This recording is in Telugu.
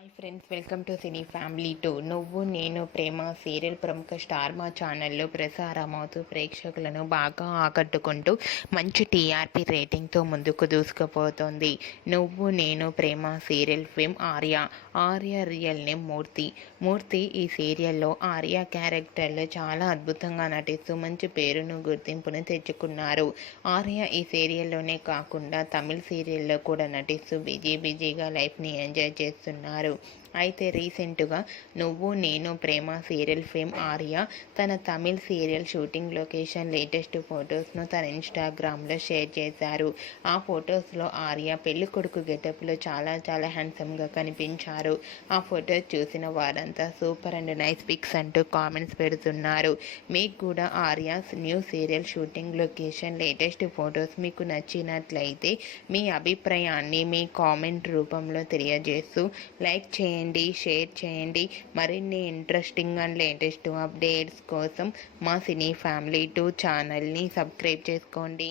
Hi friends, welcome to cine family 2. నువ్వు నేను ప్రేమ సీరియల్ ప్రముఖ స్టార్ మా ఛానల్లో ప్రసారమవుతూ ప్రేక్షకులను బాగా ఆకట్టుకుంటూ మంచి టీఆర్పీ రేటింగ్తో ముందుకు దూసుకుపోతోంది. Nuvvu Nenu Prema serial fame Arya real name Murthy ఈ సీరియల్లో ఆర్య క్యారెక్టర్లో చాలా అద్భుతంగా నటిస్తూ మంచి పేరును గుర్తింపును తెచ్చుకున్నారు. ఆర్య ఈ సీరియల్లోనే కాకుండా తమిళ సీరియల్లో కూడా నటిస్తూ బిజీగా లైఫ్ని ఎంజాయ్ చేస్తున్నారు. అయితే రీసెంట్గా నువ్వు నేను ప్రేమ సీరియల్ ఫేమ్ ఆర్య తన Tamil serial shooting location latest ఫొటోస్ను తన ఇన్స్టాగ్రామ్లో షేర్ చేశారు. ఆ ఫొటోస్లో ఆర్య పెళ్లి కొడుకు గెటప్లో చాలా హ్యాండ్సమ్గా కనిపించారు. ఆ ఫొటోస్ చూసిన వారంతా సూపర్ అండ్ నైస్ పిక్స్ అంటూ కామెంట్స్ పెడుతున్నారు. మీకు కూడా Arya's new serial shooting location latest photos మీకు నచ్చినట్లయితే మీ అభిప్రాయాన్ని మీ కామెంట్ రూపంలో తెలియజేస్తూ లైక్ చేయండి, షేర్ చేయండి. మరిన్ని ఇంట్రెస్టింగ్ అండ్ లేటెస్ట్ అప్డేట్స్ కోసం మా సినీ ఫ్యామిలీ 2 ఛానల్ని సబ్స్క్రైబ్ చేసుకోండి.